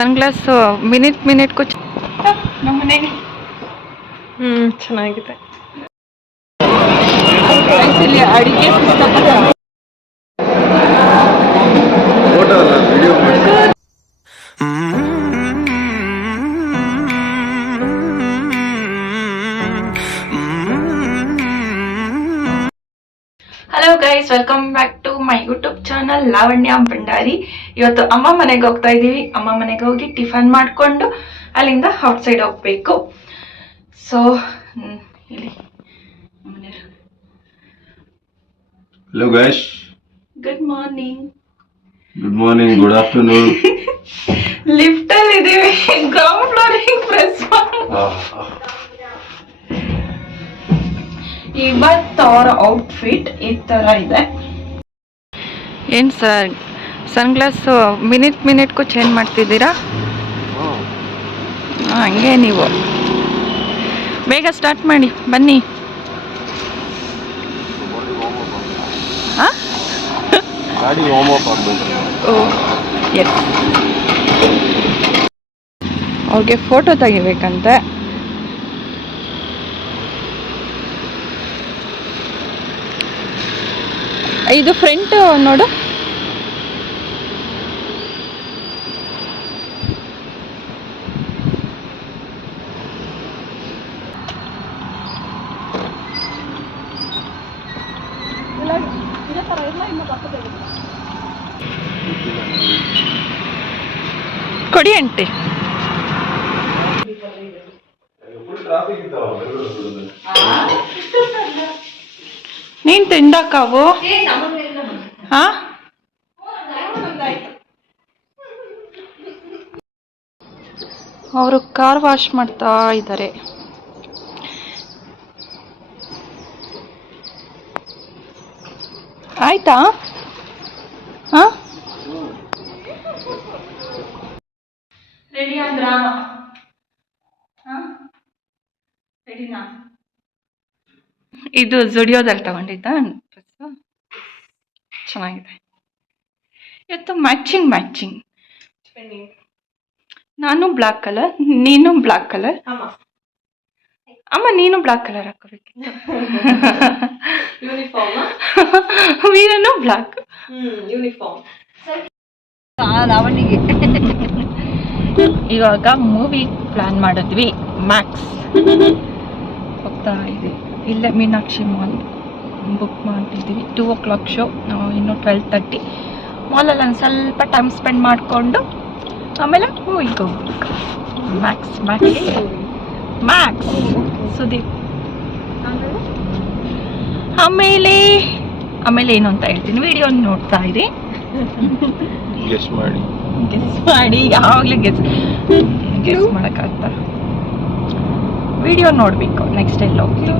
Sunglass ಮಿನಿಟ್ಗೂ ನಮ್ಮ ಮನೆಗೆ ಚೆನ್ನಾಗಿದೆ. ಇಲ್ಲಿ ಅಡಿಗೆ hello guys, welcome back to my YouTube channel Lavanya Bhandari. ಇವತ್ತು ಅಮ್ಮ ಮನೆಗೆ ಹೋಗ್ತಾ ಇದೀವಿ. ಅಮ್ಮ ಮನೆಗೆ ಹೋಗಿ ಟಿಫನ್ ಮಾಡ್ಕೊಂಡು ಅಲ್ಲಿಂದ ಔಟ್ ಸೈಡ್ ಹೋಗ್ಬೇಕು. ಸೊ ಇಲ್ಲಿ hello guys, good morning. Good morning, good afternoon. Lift ಅಲ್ಲಿ ಇದೀವಿ, ಗ್ರೌಂಡ್ ಫ್ಲೋರಿಂಗ್ ಪ್ರೆಸ್. ಇವತ್ತು ಅವರ ಔಟ್ಫಿಟ್ ಈ ತರ ಇದೆ. ಏನ್ ಸರ್, ಸನ್ಗ್ಲಾಸ್ ಮಿನಿಟ್ಗೂ ಚೇಂಜ್ ಮಾಡ್ತಿದ್ದೀರಾ? ಹಂಗೆ ನೀವು ಬೇಗ ಸ್ಟಾರ್ಟ್ ಮಾಡಿ ಬನ್ನಿ. ಎಸ್, ಅವ್ರಿಗೆ ಫೋಟೋ ತೆಗಿಬೇಕಂತೆ. ಇದು ಫ್ರಂಟ್ ನೋಡು. ಕೊಡಿ ಅಂಟಿ. ನೀನ್ ತಿಂಡಕ್ಕಾವು? ಹಾ, ಅವರು ಕಾರ್ ವಾಶ್ ಮಾಡ್ತಾ ಇದ್ದಾರೆ. ಆಯ್ತಾ? ಹಾ, ರೆಡಿ ಅಂದ್ರ? ರೆಡಿನಾ? ಇದು ಜುಡಿಯೋದಲ್ಲಿ ತಗೊಂಡಿದ್ದ ಡ್ರೆಸ್ಸು, ಚೆನ್ನಾಗಿದೆ. ಇವತ್ತು ಮ್ಯಾಚಿಂಗ್. ನಾನು ಬ್ಲಾಕ್ ಕಲರ್, ನೀನು ಬ್ಲಾಕ್ ಕಲರ್. ಅಮ್ಮ ನೀನು ಬ್ಲಾಕ್ ಕಲರ್ ಹಾಕೋಬೇಕಿತ್ತು. ವೀರನು ಬ್ಲಾಕ್ ಯೂನಿಫಾರ್ಮ್. ಲಾವಣಿಗೆ ಇವಾಗ ಮೂವಿ ಪ್ಲಾನ್ ಮಾಡಿದ್ವಿ. ಮ್ಯಾಕ್ಸ್ ಹೋಗ್ತಾ ಇದ್ವಿ. ಇಲ್ಲೇ ಮೀನಾಕ್ಷಿ ಮಾಲ್ ಬುಕ್ ಮಾಡಿದ್ದೀವಿ. 2 o'clock ಶೋ. ನಾವು ಇನ್ನು 12:30 ಮಾಲಲ್ಲಿ ಒಂದು ಸ್ವಲ್ಪ ಟೈಮ್ ಸ್ಪೆಂಡ್ ಮಾಡಿಕೊಂಡು ಆಮೇಲೆ ಮೂವಿಗೆ ಹೋಗ್ಬೇಕು. ಮ್ಯಾಕ್ಸ್ ಸುದೀಪ್. ಆಮೇಲೆ ಏನು ಅಂತ ಹೇಳ್ತೀನಿ, ವಿಡಿಯೋ ನೋಡ್ತಾ ಇರಿ. ಗೆಸ್ ಮಾಡಿ ಯಾವಾಗಲೂ ಗೆಸ್ ಮಾಡೋಕ್ಕಾಗ್ತಾ. ವಿಡಿಯೋ ನೋಡಬೇಕು. ನೆಕ್ಸ್ಟ್ ಎಲ್ಲ ಹೋಗ್ತೀವಿ.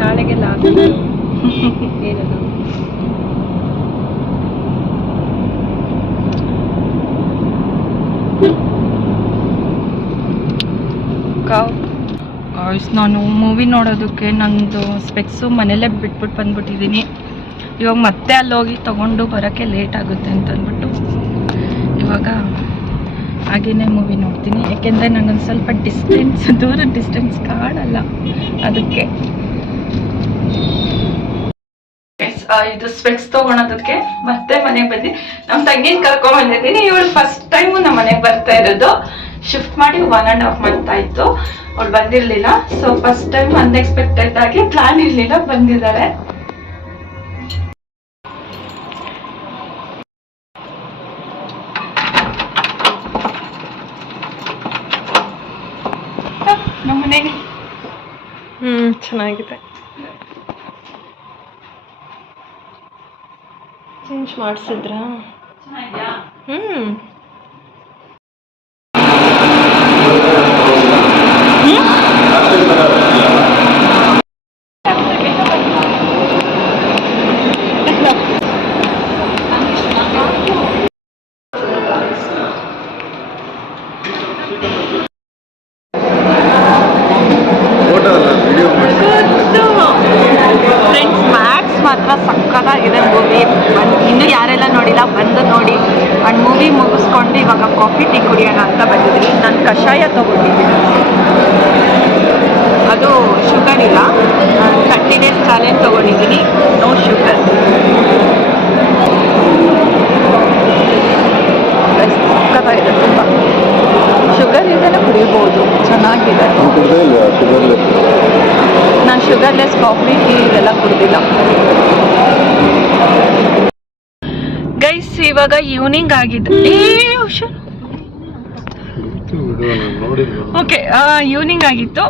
ನಾಳೆಗೆ ಲಾಸ್ಟ್. ನಾನು ಮೂವಿ ನೋಡೋದಕ್ಕೆ ನಂದು ಸ್ಪೆಕ್ಸು ಮನೇಲೇ ಬಿಟ್ಬಿಟ್ಟು ಬಂದ್ಬಿಟ್ಟಿದ್ದೀನಿ. ಇವಾಗ ಮತ್ತೆ ಅಲ್ಲಿ ಹೋಗಿ ತೊಗೊಂಡು ಬರೋಕ್ಕೆ ಲೇಟ್ ಆಗುತ್ತೆ ಅಂತ ಅಂದ್ಬಿಟ್ಟು ಇವಾಗ ಹಾಗೇನೆ ಮೂವಿ ನೋಡ್ತೀನಿ. ಯಾಕೆಂದರೆ ನನಗೊಂದು ಸ್ವಲ್ಪ ದೂರದ ಡಿಸ್ಟೆನ್ಸ್ ಕಾಣಲ್ಲ, ಅದಕ್ಕೆ. ಇದು ಸ್ಪೆಕ್ಸ್ ತೊಗೊಳೋದಕ್ಕೆ ಮತ್ತೆ ಮನೆಗೆ ಬಂದು ನಮ್ಮ ತಂಗಿನ ಕರ್ಕೊಂಡ್ ಬಂದಿದ್ದೀನಿ. ಇವಳು ಫಸ್ಟ್ ಟೈಮು ನಮ್ಮ ಮನೆಗೆ ಬರ್ತಾ ಇರೋದು. ಶಿಫ್ಟ್ ಮಾಡಿ 1.5 month ಆಯಿತು. ಅವಳು ಬಂದಿರಲಿಲ್ಲ. ಸೊ ಫಸ್ಟ್ ಟೈಮ್ ಅನ್ಎಕ್ಸ್ಪೆಕ್ಟೆಡ್ ಆಗಿ, ಪ್ಲಾನ್ ಇರಲಿಲ್ಲ, ಬಂದಿದ್ದಾರೆ. ನಮ್ಮ ಮನೆಗೆ ಚೆನ್ನಾಗಿದೆ. ಚೇಂಜ್ ಮಾಡಿಸಿದ್ರಾ? ಮಾತ್ರ ಸಕ್ಕತ್ತಾಗಿದೆ ಮೂವಿ. ಇನ್ನು ಯಾರೆಲ್ಲ ನೋಡಿಲ್ಲ ಬಂದು ನೋಡಿ. ಅಂಡ್ ಮೂವಿ ಮುಗಿಸ್ಕೊಂಡು ಇವಾಗ ಕಾಫಿ ಟೀ ಕುಡಿಯೋಣ ಅಂತ ಬಂದಿದ್ವಿ. ನಾನು ಕಷಾಯ ತೊಗೊಂಡಿದ್ದೀನಿ, ಅದು ಶುಗರ್ ಇಲ್ಲ. 30 ಡೇಸ್ ಚಾಲೆಂಜ್ ತೊಗೊಂಡಿದ್ದೀನಿ, ನೋ ಶುಗರ್. ಸಕ್ಕತ್ತಾಗಿದೆ, ತುಂಬ ಶುಗರ್ ಇಲ್ಲದೆ ಕುಡಿಬೋದು, ಚೆನ್ನಾಗಿದೆ. ನಾನು ಶುಗರ್ಲೆಸ್ ಕಾಫಿ ಟೀ ಇದೆಲ್ಲ ಕುಡಿದಿಲ್ಲ. ಗೈಸ್ ಇವಾಗ ಈವ್ನಿಂಗ್ ಆಗಿದೆ. ಓಕೆ, ಈವ್ನಿಂಗ್ ಆಗಿತ್ತು.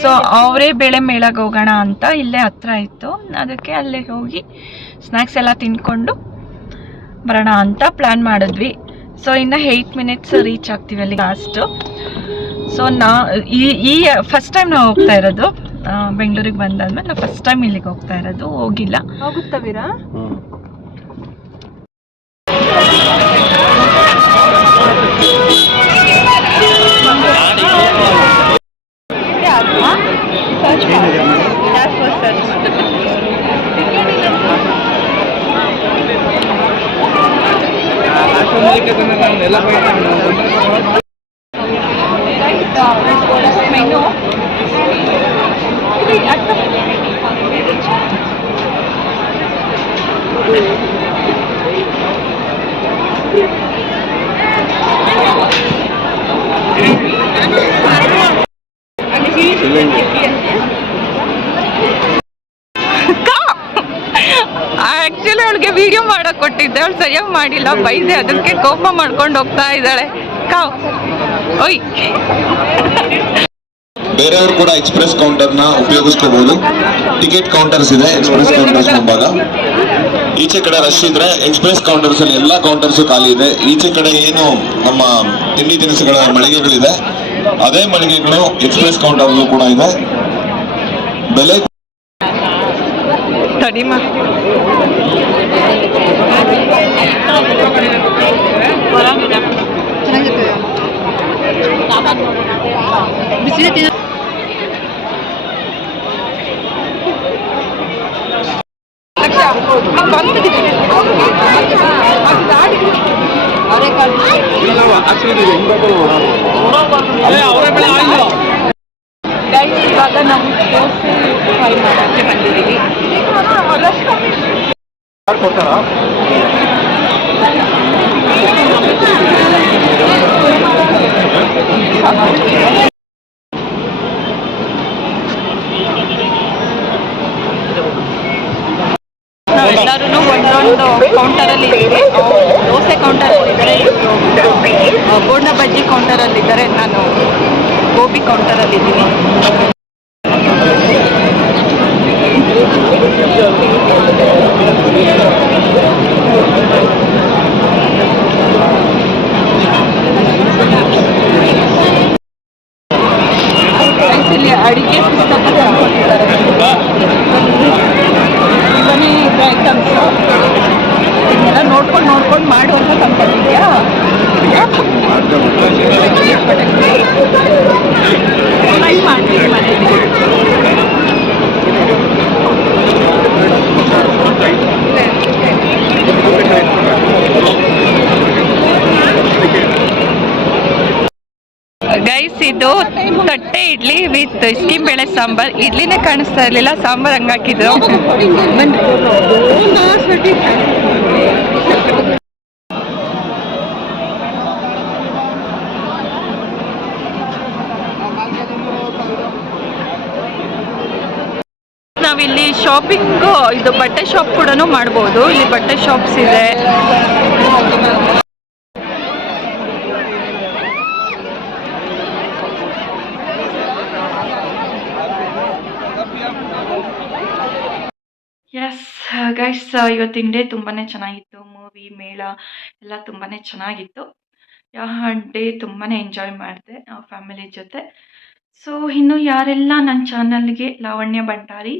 ಸೊ ಅವರೇ ಬೇಳೆ ಮೇಳಗೆ ಹೋಗೋಣ ಅಂತ, ಇಲ್ಲೇ ಹತ್ರ ಇತ್ತು, ಅದಕ್ಕೆ ಅಲ್ಲೇ ಹೋಗಿ ಸ್ನ್ಯಾಕ್ಸ್ ಎಲ್ಲ ತಿನ್ಕೊಂಡು ಬರೋಣ ಅಂತ ಪ್ಲ್ಯಾನ್ ಮಾಡಿದ್ವಿ. ಸೊ ಇನ್ನು 8 ಮಿನಿಟ್ಸ್ ರೀಚ್ ಆಗ್ತೀವಿ ಅಲ್ಲಿ ಲಾಸ್ಟು. ಸೊ ಈ ಫಸ್ಟ್ ಟೈಮ್ ನಾವು ಹೋಗ್ತಾ ಇರೋದು, ಬೆಂಗಳೂರಿಗೆ ಬಂದಾದ್ಮೇಲೆ ನಾವು ಫಸ್ಟ್ ಟೈಮ್ ಇಲ್ಲಿಗೆ ಹೋಗ್ತಾ ಇರೋದು, ಹೋಗಿಲ್ಲ. ಹೋಗುತ್ತವೀರಾ? ಆಕ್ಚುಲಿ ಅವಳಿಗೆ ವಿಡಿಯೋ ಮಾಡಕ್ ಕೊಟ್ಟಿದ್ದೆ, ಅವಳು ಸರಿಯಾಗಿ ಮಾಡಿಲ್ಲ, ಬೈದೆ, ಅದಕ್ಕೆ ಕೋಪ ಮಾಡ್ಕೊಂಡು ಹೋಗ್ತಾ ಇದ್ದಾಳೆ. ಕಾವ್ ಓಯ್, ಬೇರೆಯವರು ಕೂಡ ಎಕ್ಸ್ಪ್ರೆಸ್ ಕೌಂಟರ್ನ ಉಪಯೋಗಿಸ್ಕೋಬಹುದು. ಟಿಕೆಟ್ ಕೌಂಟರ್ಸ್ ಇದೆ ಎಕ್ಸ್ಪ್ರೆಸ್ ಕೌಂಟರ್ಸ್ ಮುಂಭಾಗ. ಈಚೆ ಕಡೆ ರಶ್ ಇದ್ರೆ ಎಕ್ಸ್ಪ್ರೆಸ್ ಕೌಂಟರ್ಸ್ ಅಲ್ಲಿ ಎಲ್ಲಾ ಕೌಂಟರ್ಸ್ ಖಾಲಿ ಇದೆ. ಈಚೆ ಕಡೆ ಏನು ನಮ್ಮ ತಿಂಡಿ ತಿನಿಸುಗಳ ಮಳಿಗೆಗಳಿದೆ, ಅದೇ ಮಳಿಗೆಗಳು ಎಕ್ಸ್ಪ್ರೆಸ್ ಕೌಂಟರ್ ಕೂಡ ಇದೆ. ಬೆಲೆ ತಡಿಮ ಇವಾಗ ನಾವು ದೋಸೆ ಫ್ರೈ ಮಾಡೋಕ್ಕೆ ಬಂದಿದ್ದೀವಿ. ನಾವೆಲ್ಲರೂ ಒಂದೊಂದು ಕೌಂಟರಲ್ಲಿ ಇದ್ದೀವಿ. ದೋಸೆ ಕೌಂಟರಲ್ಲಿ ಇದ್ದಾರೆ, ಬೋಂಡ ಬಜ್ಜಿ ಕೌಂಟರಲ್ಲಿದ್ದಾರೆ, ನಾನು ಗೋಬಿ ಕೌಂಟರಲ್ಲಿದ್ದೀನಿ. ಇಲ್ಲಿ ಅಡಿಗೆ ಪುಸ್ತಕ ತಂದ್ಕೊಟ್ಟಿದ್ದಾರೆ, ಇವನೇ ಐಟಮ್ಸ್ ಇದನ್ನೆಲ್ಲ ನೋಡ್ಕೊಂಡು ಮಾಡುವಂತ ತಂದ್ಕೊಟ್ಟಿದ್ಯಾ? ಮಾಡ್ತೀವಿ ಮನೇಲಿ. ಗೈಸ್ ಇದು ತಟ್ಟೆ ಇಡ್ಲಿ ವಿತ್ ಸ್ಕಿಮ್ ಬೇಳೆ ಸಾಂಬಾರ್. ಇಡ್ಲಿನೇ ಕಾಣಿಸ್ತಾ ಇರ್ಲಿಲ್ಲ, ಸಾಂಬಾರ್ ಹಂಗಾಕಿದ್ರು. ನಾವಿಲ್ಲಿ ಶಾಪಿಂಗ್, ಇದು ಬಟ್ಟೆ ಶಾಪ್ ಕೂಡ ಮಾಡ್ಬೋದು. ಇಲ್ಲಿ ಬಟ್ಟೆ ಶಾಪ್ಸ್ ಇದೆ. ಎಸ್ ಗೈಸ್, ಇವತ್ತಿನ ಡೇ ತುಂಬಾ ಚೆನ್ನಾಗಿತ್ತು. ಮೂವಿ, ಮೇಳ ಎಲ್ಲ ತುಂಬಾ ಚೆನ್ನಾಗಿತ್ತು. ಡೇ ತುಂಬಾ ಎಂಜಾಯ್ ಮಾಡಿದೆ ಫ್ಯಾಮಿಲಿ ಜೊತೆ. ಸೊ ಇನ್ನು ಯಾರೆಲ್ಲ ನನ್ನ ಚಾನಲ್ಗೆ, ಲಾವಣ್ಯ ಭಂಡಾರಿ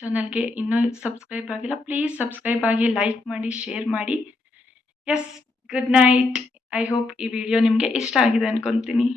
ಚಾನಲ್ಗೆ ಇನ್ನೂ ಸಬ್ಸ್ಕ್ರೈಬ್ ಆಗಿಲ್ಲ, ಪ್ಲೀಸ್ ಸಬ್ಸ್ಕ್ರೈಬ್ ಆಗಿ, ಲೈಕ್ ಮಾಡಿ, ಶೇರ್ ಮಾಡಿ. Yes, good night. I hope ಈ ವಿಡಿಯೋ ನಿಮಗೆ ಇಷ್ಟ ಆಗಿದೆ ಅನ್ಕೊತೀನಿ.